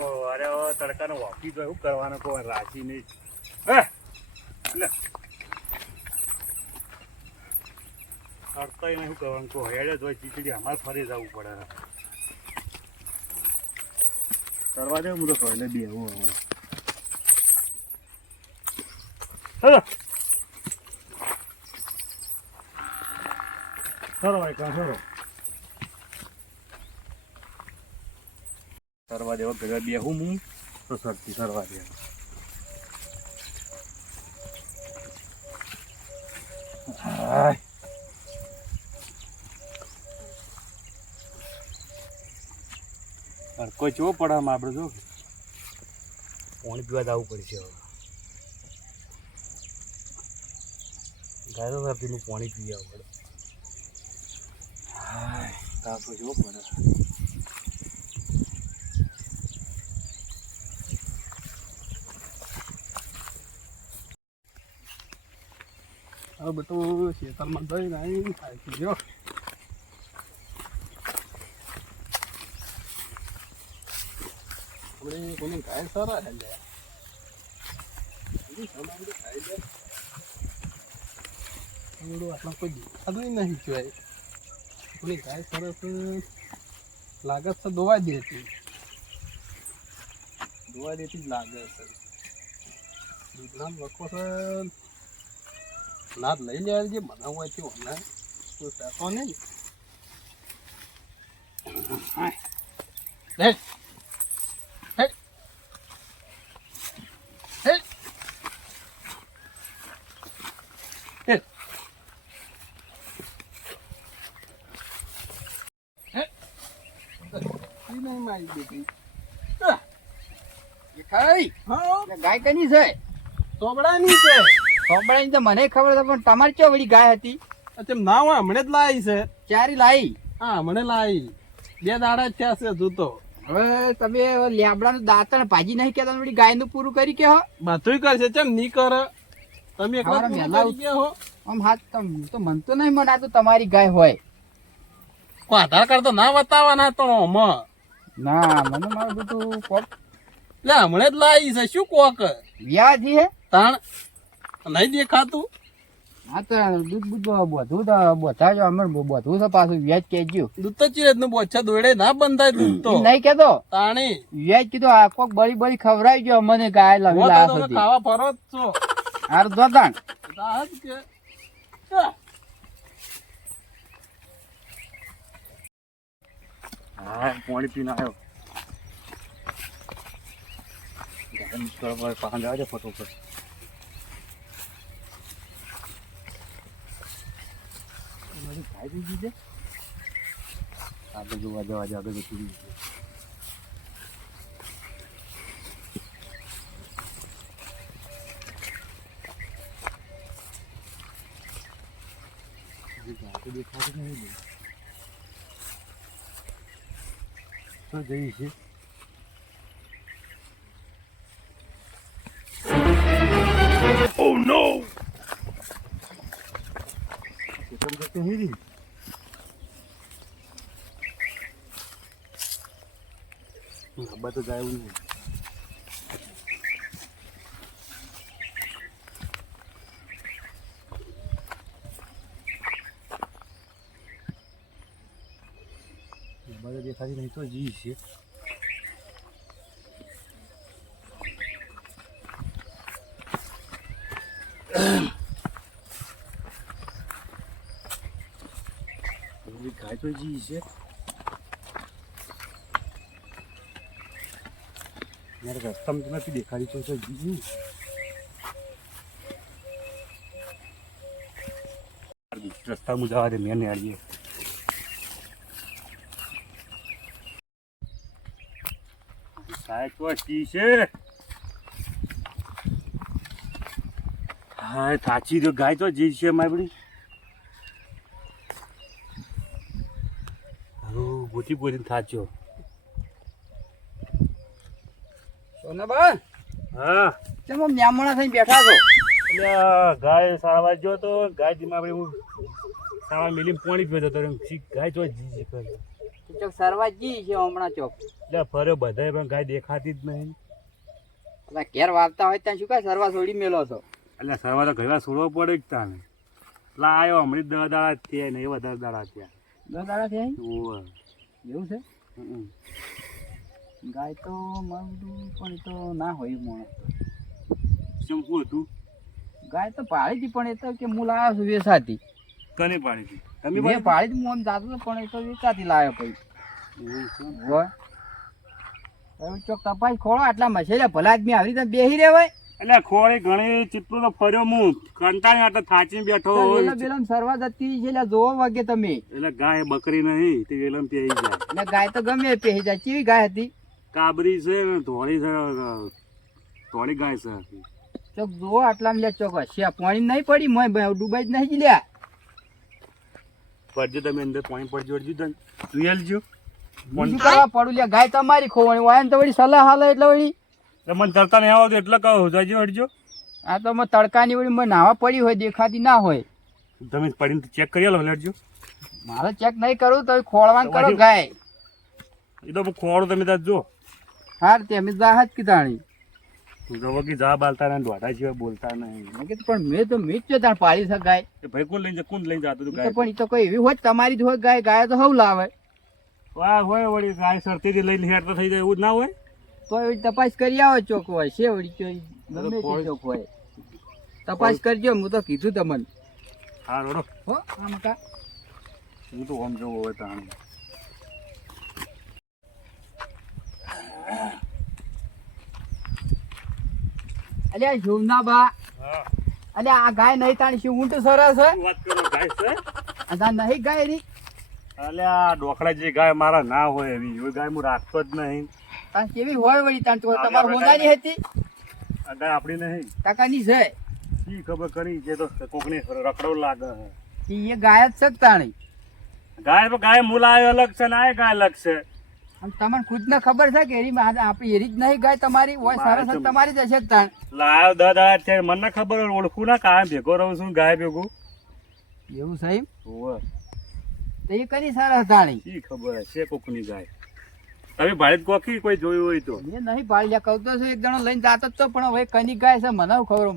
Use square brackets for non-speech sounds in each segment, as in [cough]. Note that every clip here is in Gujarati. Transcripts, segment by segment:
અરે તડકાનો વાપી શું કરવાનો કો રાશી નહીં. હે! અડતાય નહીં કરવાનું? કો હેડે જ હોય, ચીચડી અમારે ફરી જવું પડે. કરવા દે, હું તો ટોયલે બેહું હવે. હેલો. સરો ભાઈ, કાં સરો કરવા દેવા ઘરે બેહું હું તો સરથી કરવા દેવા. કોઈ ચેવો પડે આમ આપણે જો? પાણી પીવા જવું પડશે હવે. ગાયો રાતીનું પાણી પી આવવું પડે હા તાપ ચેવો પડે? હવે બધું શેતરમાં જઈને આવી થાકી ગયો આપણે કોની ગાય સારા હે લે ખાઈ થોડું આટલા કોઈ દેખાતું નહીં જોય. કોની ગાય સરસ લાગત તો દોવા દેતી દોવા દેતી જ લાગે છે. દૂધના વખો છે નાદ લઈ લે જે બનાવવાથી ઓનલાઈન કોઈ પેસો નહીં હે હે હે હે હે ઈ નહીં મારી દીકરી ખાઈ હા ગાય કની છે ચોબડાની છે સોંભળાની તો મને ખબર છે પણ તમારી ચો વળી ગાય હતી? તેમ ના હોય હમણે જ લાવી છે. ક્યારે લાવી હા હમણે લાવી બે દાડા જ થયા છે જૂતો હવે તમે લેબડાનું દાંતણ ભાજી નહીં કેતા વળી ગાયનું પૂરું કરી કે હો? બધું કરશે ચમ નહીં કરે? તમે એકલા પૂરું મહેલા હો? આમ હાથ તમ તો મન તો નહીં મને તો તમારી ગાય હોય. કો આધાર કાર્ડ તો ના બતાવવાના તો મ ના મને મારું બધું કોક લે હમણે જ લાવી છે શું કોક? વ્યાજી હે? તાણ નહીં દેખાતું? હા તો દૂધ બૂધ બધું તો બધા જ અમે બધું છે પાછું વ્યાજ કેજો દૂધ તો ચીરે નું બોચ્છા દોડે ના બંધાય દૂધ તો. નહીં કેતો તાણી. વ્યાજ કીધું આ કોક બળી બળી ખવડાવી ગયો મને ગાય તો લાયા તમે હતી ખાવા ફરો જ છો. હાર દોતાણ તાહ કે. હા. પાણી પીને આવ્યો ગાય નીકળવા પર પાંચ આવજે ફટોફટ મારી બીજી છે આગળ જોવા જવા દે આગળ જતી દેખાતું નહીં. તો જઈ તો જાય એવું નહીં. બધા દેખાતી નહીં તો જી છે. [coughs] ગાય તો જી છે. યાર રસ્તામાં તો નથી દેખાડી તો તો જી રસ્તામાં જવા દે, મેં આવીએ સાહેબ જી છે. હા થાચી તો ગાય તો જી છે મારી બધી. ગોતી ગોતીને થાચ્યો. સોનાબા હા. તમે ન્યામણા થઈને બેઠા છો. એટલે ગાય સારવાર જો તો ગાય ધીમા આપણે હું સારવાર મિલી પાણી તો ગાય તો જી છે કરે. ચોક સરવા જી છે હમણાં ચોક. એટલે ફર્યો બધાય પણ ગાય દેખાતી જ નહીં. એટલે ઘેર વાવતા હોય ત્યાં શું કાંઈ સરવા છોડી મેલો છો? એટલે સવાર તો ઘણા છોડવો પડે જ તાને. એટલે આવ્યો હમણાં દસ દાડા થયા ને એ વધારે દાડા થયા. દસ દાડા થયા એવું છે. ગાય તો મારું પણ એ તો ના હોય મોણ શું શું હતું? ગાય તો પાળી હતી પણ એ તો કે હું લાવ્યો છું વેસાતી. કને પાડી હતી તમે મેં પાળી હતી હું જાતો પણ એ તો વેચાતી લાવ્યો પછી. હોય. ચોક તપાસ ખોળો આટલા મસેલા ભલા આદમી આવી રીતે બેહી રહેવાય એટલે ખોળે ઘણી ચીપલું તો ફર્યો હું કંટાળી આટલે થાચીને બેઠો હોય. બેલમ સરવા જતી છે એટલે જોવો વાગે તમે. એટલે ગાય બકરી નહીં તે વેલમ પેઈ જાય. એટલે ગાય તો ગમે પેહી જાય. કેવી ગાય હતી? કાબરી છે ને ધોળી છે ધોળી ગાય છે. ચોક જોવો આટલા લે ચોક હશે. પાણી નહીં પડી મોય ડૂબાઈ જ નહીં લ્યા. પડજો તમે અંદર પાણી પડજો આલજો શું કરવા પડું લે ગાય તમારી ખોવાની. હોય તો વળી સલાહ હાલે એટલે વળી. મને તરતા નહીં આવડતું એટલે કહો જજો અડજો. આ તો મેં તડકાની વળી મને નાવા પડી હોય દેખાતી ના હોય. તમે પડીને ચેક કરી લેજો મારે ચેક નહીં કરું તો ખોળવાનું કરો ગાય. એ તો ખોડો તમે ત્યાં જો હાર તે અમે જાહ જ કીધાણી ગવો કે જા બાલતા ને દોઢા જેવા બોલતા નહીં. મેં કીધું પણ મેં તો મીચ જો તાર પાડી છે ગાય એ ભાઈ કોણ લઈને કોણ લઈને જતું તું ગાય. પણ એ તો કોઈ એવી હોય તમારી જ હોય ગાય ગાય તો હવ લાવે. વાહ હોય વળી ગાય સરતીથી લઈને હેડ તો થઈ જાય એવું જ ના હોય? તો એવી તપાસ કરી આવો ચોક હોય છે વળી ચોઈ ગમે ચોક હોય. તપાસ કરજો હું તો કીધું તમને. હા રોડો. હો આમ કા હું તો આમ જવું હોય તાણ. અલ્યા જોમના બા. અલ્યા આ ગાય નહીં તાણી શું ઊંટ સરસ વાત કરો ગાય છે. આ તાર નહીં ગાય રી અલ્યા ડોકડા જે ગાય મારા ના હોય એવી. એવી ગાય હું રાખતો જ નહીં. તાર કેવી હોય વળી તાણ તો? તમાર હોદાની હતી? આ ગાય આપણી નહીં. કાકાની છે? શી ખબર કરી જે તો કોકને રખડો લાગે છે ઈ એ ગાય જ છે તાણી. ગાય ગાય મુલાય અલગ છે ને આ ગાય અલગ છે. તમને ખુદ ને ખબર છે કે એરી આપણી એરી જ નહીં ગાય તમારી હોય મારે સરસ તમારી જ હશે તાણ. લાયો દાદા છે મને ખબર ઓળખું ના કાયમ ભેગો રહું છું ગાય ભેગું. એવું સાહેબ હોવે. તો એ કરી સરસ તાણી. શી ખબર હશે કોકની ગાય? તમે ભાઈ કોકી કોઈ જોયું હોય તો. મેં નહીં લ્યા કહું તો છું એક જણો લઈને જાતો તો પણ હવે કની ગાય છે મને ખબર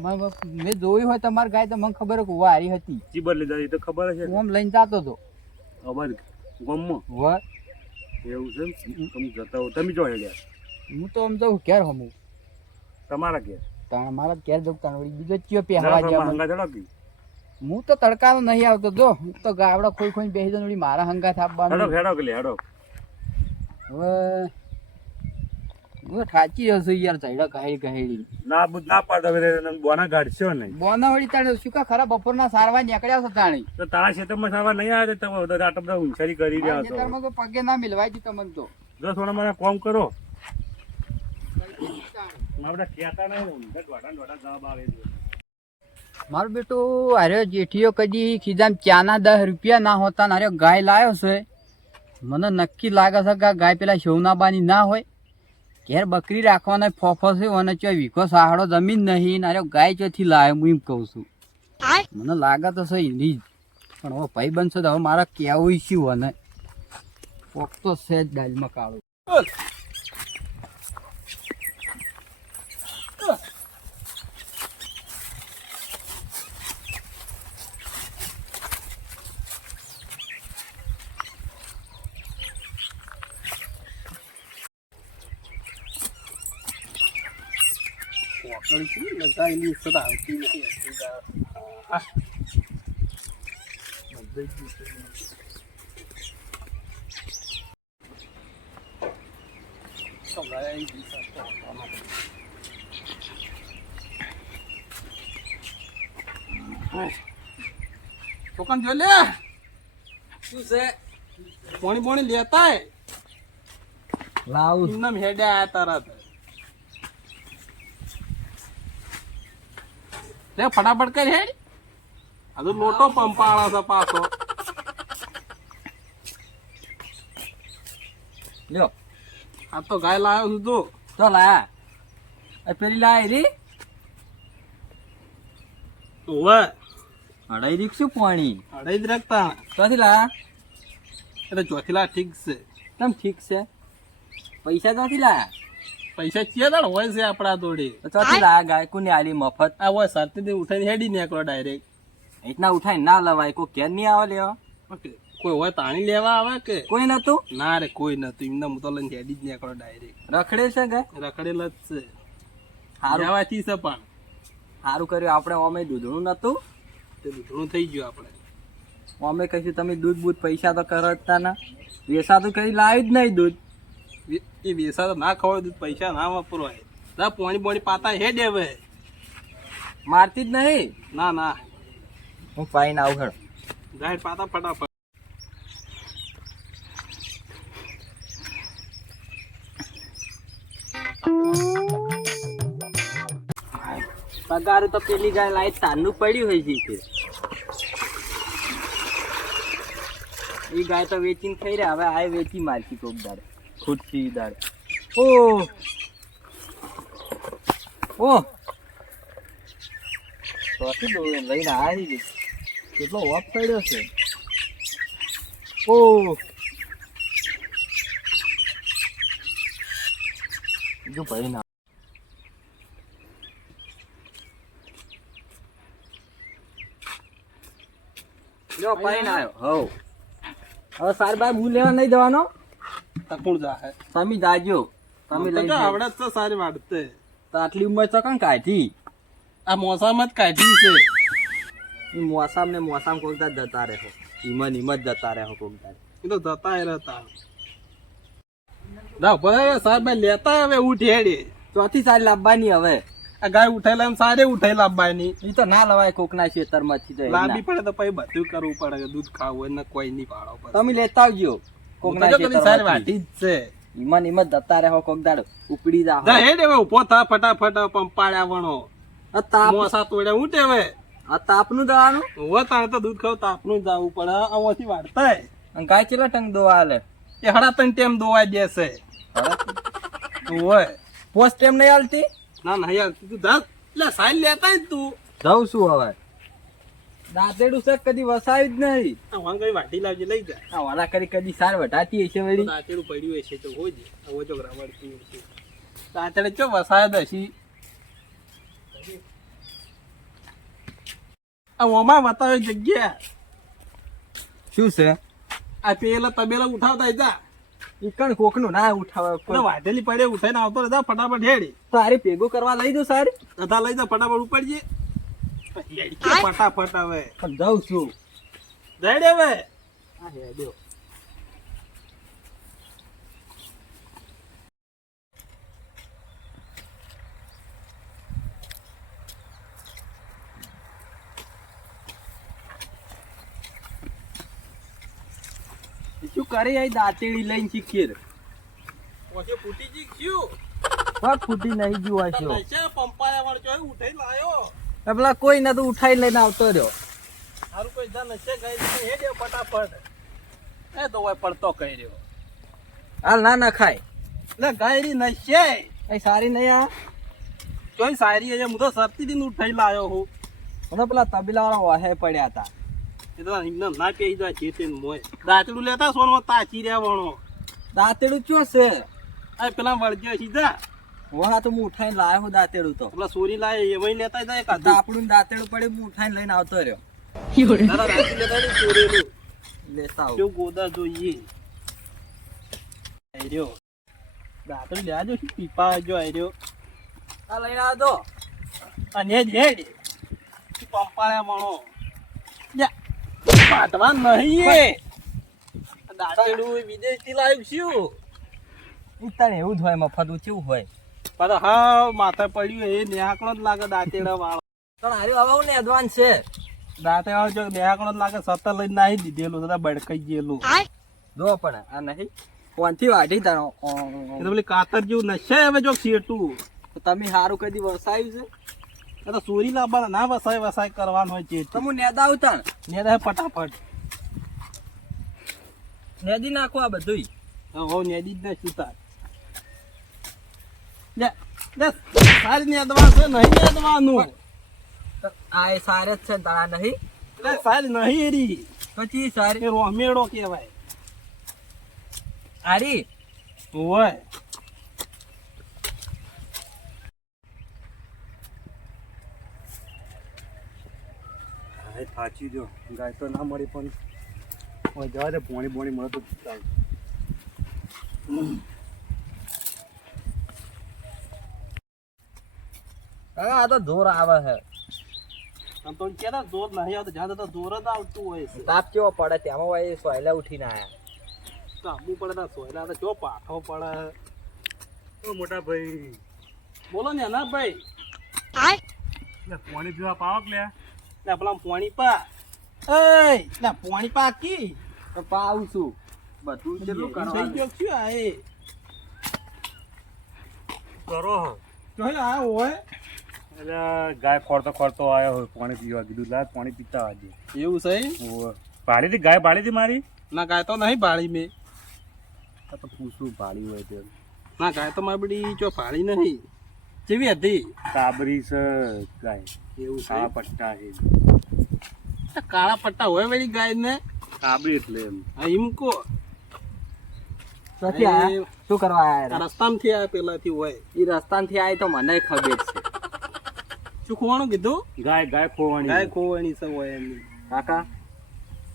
મેં જોયું હોય તમારી ગાય તો મને ખબર કે હારી હતી. જીબર એ તો ખબર હશે. ઓમ લઈને જાતો તો. ખબર ગમમાં. હોય એવું છે? તમે જતા હો તમે જો ગયા હું તો આમ જાઉં ક્યારે હમું? તમારા ઘેર? તાણ મારા ઘેર જવું તાણ વળી. બીજો ચિયો પે હવા જાવ હું તો તડકાનો નહીં આવતો. જો હું તો ગાવડા ખોઈ ખોઈ બેસી વળી મારા હંગા હેડો હેડો કે હેડો. હવે હું ઠાચી રહ્યો છું યાર ચૈડા કહેડી કહેડી ના ના પાડ હવે બોના ગાડશો નહીં. બોના વળી તાણે શું કા ખરા બપોરના સારવા નીકળ્યા છે તાણી? તો તારા ક્ષેત્રમાં સારવાર નહીં આવે તમે આટલા બધા કરી રહ્યા છો. ખેતરમાં તો પગે ના મિલવાય છે તમને તો. જો થોડા મને કોમ કરો. મારા કહેતા નહીં ઊંધા જવાબ આવે છે. મારું અરે જેઠીઓ કદી ખીજામ ચાના દસ રૂપિયા ના હોતા ને અરે ગાય લાવ્યો છે. મને નક્કી લાગે છે કે ગાય પેલા શિવનાબાની ના હોય. ઘેર બકરી રાખવાનો ફોફો છે અને ચો વીઘો સાહડો જમીન નહીં અરે ગાય ચોથી લાવે હું એમ કહું છું. મને લાગે તો છે એની પણ હવે ભાઈ બનશે તો હવે મારા કેવું શું, અને પોક તો છે જ દાલમાં કાળું. વાકડી છે ને લગાયેલી સદા આવતી નથી આ. બધાય જ છે. તો ગાય આવી ગઈ છે, તો આમાં. છોકરાને જોઈ લે શું છે પાણી પાણી લેતા લાવું એમનામ હેડે આયા તરત લે ફટાફટ કર હે હજુ લોટો પંપાળા છે પાછો. લ્યો. આ તો ગાય લાવ્યો છું તું. તો લાયા? પેલી લાય રી. ઓવે અડાઈ દીકશું પાણી? અડાઈ જ રાખતા. ક્યાંથી લાયા? એટલે ચોથીલા ઠીક છે. કેમ ઠીક છે? પૈસા ચોથી લાયા? પૈસા ચેદાડ હોય છે આપણા જોડે? ચોથી લા ગાય કોને આલી મફત. આ હોય સરતી ઉઠાઈને હેડી નીકળો ડાયરેક્ટ એટલા ઉઠાઈ ના લવાય કોઈ કેર નહીં આવે લેવા કોઈ હોય તાણી લેવા આવે કે? કોઈ નતું? ના રે કોઈ નતું. એમને હું તો લઈને હેડી જ નીકળો ડાયરેક્ટ રખડે છે ગાય રખડેલ જ છે. સારું લેવાથી છે પણ. સારું કર્યું. આપણે અમે દૂધણું નતું. તે દૂધણું થઈ ગયું આપણે. અમે કહીશું તમે દૂધ બૂધ પૈસા તો કરતા ના. વેસા તો કઈ લાવી જ નહીં દૂધ. એ વેસા તો ના ખવાય દૂધ પૈસા ના વાપરવાય. દા પોણી પોણી પાતા હે દેવે. મારતી જ નહીં. ના ના. હું પાઈને આવું ગાય પાતા ફટાફટ. પગાર તો પેલી ગાય લાઈટ તારનું પડ્યું હોય છે એ ગાય તો વેચીને ખાઈ રહ્યા હવે આ વેચી મારતી કોક દાડે. ખુરશી દાડે ઓ ઓ ચોથી દો લઈને આવી ગઈ. કેટલો વપ પડ્યો છે. ઓ જો ભાઈ ના. જો પાઈને આવ્યો. હવ. હવે સાર બાર હું લેવા નહીં જવાનો? તમે જાજો. તમે લઈ તો આવડે સારી વાડતે. તો આટલી ઉંમર તો કાં કાઢી? આ મોસામાં જ કાઢી છે. મોસામ ને મોસામ કોક દાડ જતા રહો ઈમન હિમત જતા રહો કોક દાડ. એ તો જતા રહેતા ના બરાબર સાહેબ લેતા હવે ઉઠેડી ચોથી સારી લાવવાની હવે. આ ગાય ઉઠેલા એમ સારી ઉઠાઈ લાવવાની એ તો ના લવાય કોકના ખેતરમાંથી. લાંબી પડે તો પછી બધું કરવું પડે દૂધ ખાવું હોય ને કોઈ નહીં પાડો તમે લેતા આવજો. કોકના હું તો જો કદી સારી ખેતરમાંથી. વાટી જ છે. ઈમન ઈમત જતા રહો કોક દાડ. ઉપડી જા જા હેડ હવે ઊભો થા ફટાફટ પંપાળ્યા વણો. આ તાપ મોસા તોડ્યા ઉઠે હવે. આ તાપનું દવાનું ઊભો તાણે તો દૂધ ખાવ તાપનું જ જવું પડે. આમાંથી વાળતાય અને ગાય ચેલા ટંગ દોવા આલે એ હડા ટેમ દોવાઈ દેશે ઓય પોસ્ટ ટેમ નહીં આલતી ના ના યાર તું જા. એટલે સાઈલ લેતા તું. જાઉં છું હવે. દાંતેડું છે કદી વસાવી જ નહીં. આ વાટી લાવજે લઈ જાય આ વાલા કરી કદી સાર વટાતી હશે વળી. દાંતેડું પડ્યું હશે તો હોય જ. હવે જો રાવડતી હશે. દાંતેડે ચો વસાય દશી આ ઓમાં વતાવે જગ્યા. શું છે? આ પેલા તબેલા ઉઠાવતા જા ઈ કણ કોકનું ના ઉઠાવે. વાઢેલી પડે ઉઠાઈને આવતો રહેતા ફટાફટ હેડી. તારી ભેગું કરવા લઈ દો સારી. અધા લઈ જા ફટાફટ ઉપડજે. ફટાફટ હવે. જાઉં છું. જઈ દે હવે. આ હેડ્યો. શું કરે આ દાંતેડી લઈને શીખીએ પછી ફૂટી જી ક્યું ફૂટી નહીં જોવા છે પંપાયા વાળ જો ઉઠાઈ લાયો. પેલા કોઈ નતું ઉઠાઈ લઈને આવતો રહ્યો. હારું કોઈ ધન છે ગઈ દે હેડે ફટાફટ. એ તો હોય પડતો કહી રહ્યો હાલ ના ના ખાય. લે ગાયરી નશે કઈ સારી નહીં આ. જોઈ સારી હે હું તો સરતી દિન ઉઠાઈ લાયો હું. મને પેલા તબીલા વાહે પડ્યા હતા. એ તો એમને ના કહી જાય છે તે મોય. દાંતડું લેતા સોનો તાચી રહ્યા વણો દાંતડું ચો છે? આ પેલા વળગ્યો સીધા. વાહ તો હું ઉઠાઈને લાયો હું દાંતેડું તો. પેલા સોરી લાય એ વહી લેતા જાય કાઢું આપણું દાંતેડું પડે હું ઉઠાઈને લઈને આવતો રહ્યો. લેતા આવું. ગોદા જોઈએ? રહ્યો. દાંતડું લેજો શું પીપા જો આઈ આ લઈને આવતો અને જ પંપાળ્યા મણો? યા, પાટવા નહીં એ. દાંતેડું વિદેશથી લાવ્યું શું? ઈ એવું જ હોય મફત ઉચ્યું હોય. હા માથે પડ્યું એ નેહાકણો જ લાગે દાંતેડા વાળો પણ હારી બાબા ને એડવાન્સ છે. દાંતે વાળો જો નેહાકણો જ લાગે સત્તર લઈને નાહી દીધેલું સદા બડકાઈ ગયેલું. જો પણ આ નહીં. કોનથી વાઢી તારો. એ તો પેલી કાતર જેવું નશે હવે જો શેટું તમે સારું કદી વરસાયું છે? તો સુરી લાવવાના ના વસાય વસાય કરવાનું હોય છે તો હું નેદા આવતા નેદા ફટાફટ. નેદી નાખો આ બધું હો નેદી જ ને સુતાર લે સારી આ એ સારે જ છે તારા નહીં. સારી નહીં પછી સારી રોમેડો કહેવાય. આરી? હોય. ગાય થાચી જો. ગાય તો ના મળી પણ. જવા દે પોણી બોણી મળે તો ચાલ. કાકા આ તો જોર આવે છે. આમ તો કેતા જોર નહીં આવતો જ્યાં તો જોર જ આવતું હોય છે. તાપ કેવો પડે તેમાં ભાઈ સોયલા ઉઠીને આયા. પડે તો સોયલા તો જો પાઠો પડે. મોટા ભાઈ. બોલો ને ના ભાઈ. લે પોણી પીવા પાવક લે. લે પેલા પોણી પા. એય ના પોણી પા કી? તો પાવું છું. બધું કેટલું થઈ કરવાનું. ગયો છું આ એ? કરો હો. આ હોય? એટલે ગાય ખોરતો ખોરતો આવ્યો હોય પાણી પીવા કીધું લાજ પાણી પીતા આજે. એવું સહી પાડી હતી ગાય પાડી હતી મારી? ના ગાય તો નહીં પાડી મેં. આ તો પૂછું પાડી હોય તે. ના ગાય તો મારી બધી જો પાડી નહીં. જેવી હતી. કાબરી છે ગાય. એવું કાળા પટ્ટા છે. કાળા પટ્ટા હોય વળી ગાય ને કાબરી એટલે એમ. હા એમ કો. શું કરવા આવ્યા આયા રસ્તામાંથી આવ્યા પેલાથી હોય. એ રસ્તામાંથી આય તો મને ખબર છે. શું ખોવાનું કીધું? ગાય ગાય ખોવાની. ગાય ખોવાની છે હોય એમની કાકા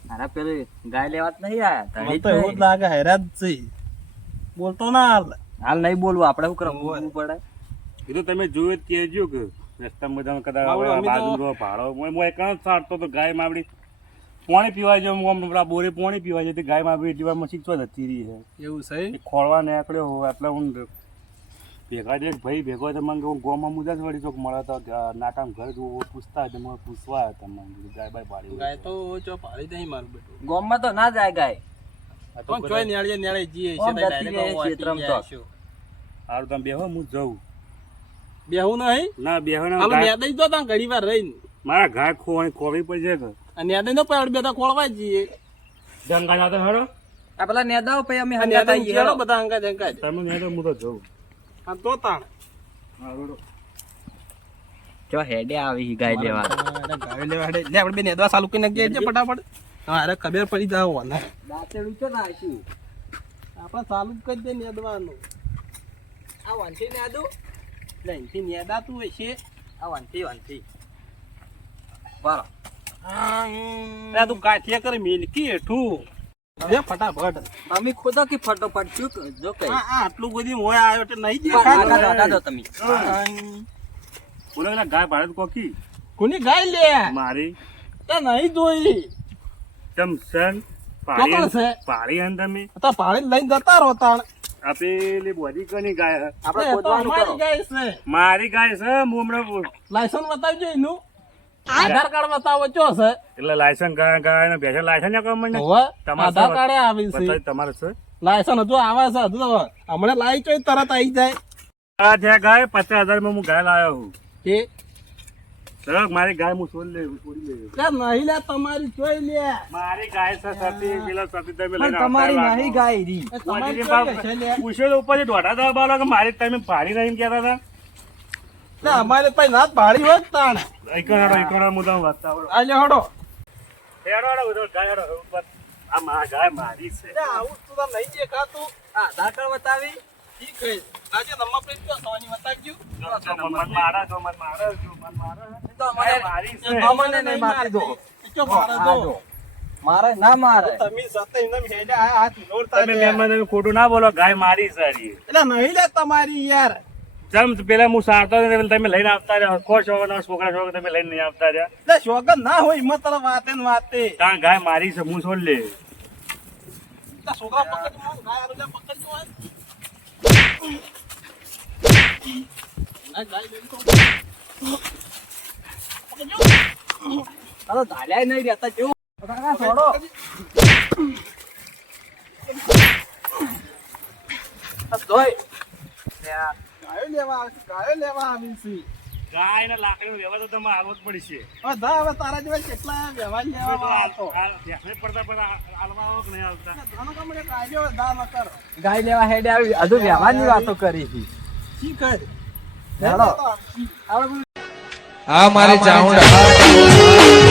મારા પેલે ગાય લેવા નહીં આયા. તો એવું જ લાગે હેરાન છે. બોલતો ના હાલ. હાલ નહીં બોલવું આપણે શું કરવું? બોલવું પડે. એ તો તમે જોયું જ કહેજો કે રસ્તા બધામાં કદાચ બાજુ ભાડો હું એક જ સારતો તો ગાય માવડી. પાણી પીવા જો હું આમ આપણા બોરે પાણી પીવા જતી ગાય માવડી એટલી વાર મસી તો જતી રહી છે એવું છે ખોળવા નીકળ્યો હોય એટલે હું ભેગા જે ભાઈ ભેગો તો મને કહું ગોમાં મુદા જ વળી ચોક મળે તો નાકામ ઘર જવું પૂછતા હતા મને પૂછવા હતા મને ગાય બાય પાડી ગાય તો. ચો પાડી નહીં મારું બેટું. ગોમાં તો ના જાય ગાય. તો તો ચોય નેળીએ નેળે જીએ છે રહે તો. તમે બેહો હું જઉં. બેહું નહીં? ના બેહો ના હાલો નેદાઈ તો તાં ઘડી વાર રહીને. મારા ગાય ખોવાની ખોવી પડશે કે? આ નેદાઈ નો પાડ બેતા તો ખોળવા જ જઈએ. ડંગા જાતો હેડો. આ પેલા નેદાઓ પછી અમે હેડો. બધા અંગા જંગા તમે નેદો તો હું તો જઉં. આ હેડો. જો હેડે આવી ગાય લેવા ગાય લેવા હેડે. લે આપણે બે નેદવા ચાલુ કરીને છે ફટાફટ અરે ખબર પડી જાવ વાના દાંતે ઊંચો ના આવીશું. આપણે ચાલુ કરી દે નેદવાનું આ વાંથી નેદું? લે અહીંથી નેદાતું હોય છે આ વાંથી, વાંથી. બરો. અરે તું કાઠિયા કરી મિલકી હેઠું હવે ફટાફટ. તમે ખોદો કે ફટોફટ શું જો કઈ. આ આ આટલું બધી મોય આવ્યો એટલે નહીં પણ દેખાતું. આગળ વધા દો તમે. બોલો ગાય ભાડે કોકી? કોની ગાય લે? મારી. તે નહીં જોઈ. તમે? તો પાણી લઈને જતા રહો તાણ. આપેલી પેલી કોની ગાય આપણે ખોદવાનું કરો. ગાય છે. મારી ગાય છે હમણાં લાયસન્સ બતાવજો એનું. આધાર કાર્ડ બતાવો ચો છે? એટલે લાયસન્સ ગયા ગાય ને બેસે લાયસન્સ ને મને ને આધાર કાર્ડ આવી છે. તમારે છે લાયસન્સ હજુ આવે છે હજુ હમણે લાવી ચોય તરત આવી જાય. આ જે ગાય પચાસ હજારમાં હું ગાય લાવ્યો હું? કે સરક મારી ગાય હું છોડી લે છોડી લે કે નહીં લે તમારી ચોય લે. મારી ગાય છે સતી પેલા સતી તમે લઈને તમારી નહીં ગાય રી તમારી છે પૂછ્યો ઉપર દોઢા દવા બાર મારી તમે ભાડી નહીં કહેતા હતા લે અમારે પછી નાથ ભાડી હોય તાણ. એકણાડો એકણાડો મુદા તમને આવડો આજે હડો હેડો. હેડો બધો ગાયડો ઉપર. આ મા ગાય મારી છે. ના આવું તું તો નહીં દેખાતું. આ કાર્ડ બતાવી. ઠીક છે. આજે નમ્મા પ્લેટ તો સવાની બતાવજો. જો, જો, મન મારા જો મન મારા જો મન મારા. તો અમારે મારી છે. અમને નહીં મારી દો. ચો મારે દો. મારે ના મારે. તમે સતે એમને હેડે આ હાથ નોરતા તમે. મહેમાન ખોટું ના બોલો ગાય મારી સારી એટલે નહીં લે તમારી યાર. ચમ પેલા હું સારતો તમે લઈને આવતા રહ્યા. ખો છો ના છોકરા છોકરા તમે લઈને નહીં આવતા રહ્યા. છોકર ના હોય હિંમત તારા વાતે ને વાતે. ત્યાં ગાય મારી છે હું છોડ લે. છોકરા પકડજો ધાલ્યા નહીં રહેતા જેવું છોડો. આ ધોઈ. ગાયો લેવા ગાયો લેવા આવી છે ગાય ને લાકડી વ્યવહાર તો તમે આવવો જ હવે તારા જેવા કેટલા વ્યવહાર લેવા આવતો પડતા પડતા આલવા આવો કે નહીં આવતા ધાનો કમળે કાઢ્યો હવે ન કર. ગાય લેવા હેડે આવી. હજુ વ્યવહારની વાતો કરી હતી. શી કર. આપણે આ મારી ચાઉંડા